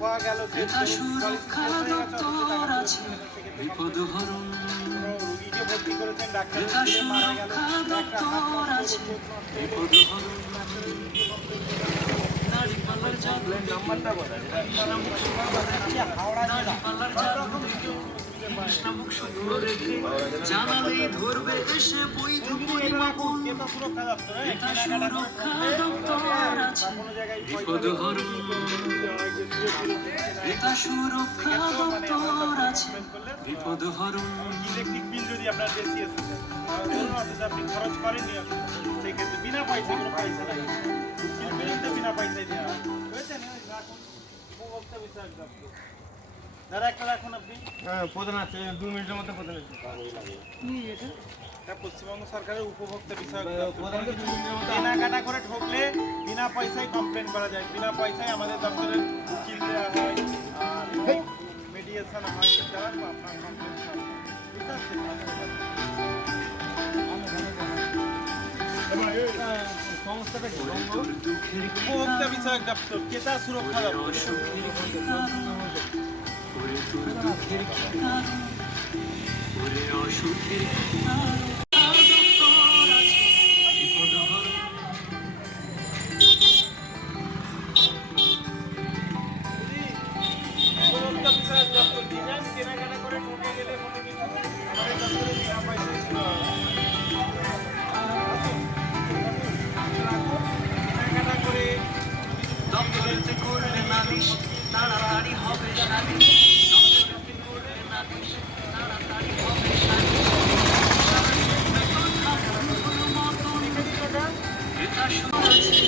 পাওয়া গেল যে সুরক্ষা দপ্তর আছে বিপদ হরণ, রোগীকে ভর্তি করেছেন ডাক্তার সুরক্ষা দপ্তর আছে বিপদ হরণ, দাড়িপাল্লার জাদু নাম্বারটা বলা দাড়িপাল্লার জাদু নামক শুরু রেখে জানালেই ধরবে এসে বৈধ পরিমাপন, এটা সুরক্ষা দপ্তর আছে বিপদ হরণ, এটা সুরক্ষা দপ্তর আছে বিপদ হরণ। ইলেকট্রিক বিল যদি আপনার বেশি এসে যায় অথচ আপনি খরচ করেননি, সেক্ষেত্রে বিনা পয়সা কোনো পয়সা লাগে বিল বিনা পয়সায় দেওয়া হয়। বুঝেছেন? রাখুন উপভোক্তা বিষয়ক দপ্তর দাদা একটা রাখুন আপনি। হ্যাঁ প্রধান আছে 2 মিনিটের মধ্যে প্রধান আছে। এটা পশ্চিমবঙ্গ সরকারের উপভোক্তা বিষয়ক কেনাকাটা করে ঠকলে বিনা পয়সায় কমপ্লেন করা যায়, বিনা পয়সায় আমাদের দপ্তরের উকিল দেওয়া হয় আর মেডিয়েশন হয়, দ্বারা আপনার কমপ্লেন সংস্থাটা উপভোক্তা বিষয়ক দপ্তর, ক্রেতা সুরক্ষা দপ্তর। কেনাকাটা করে ঠকে গেলে কোনো কিছু আমাদের দপ্তরে বিনা পয়সায় ছিল কেনাকাটা করে দপ্তরেতে করলে নালিশ তাড়াতাড়ি হবে সালিশ, দপ্তরেতে করলে নালিশ তাড়াতাড়ি হবে সালিশ, এটা শুরু আছে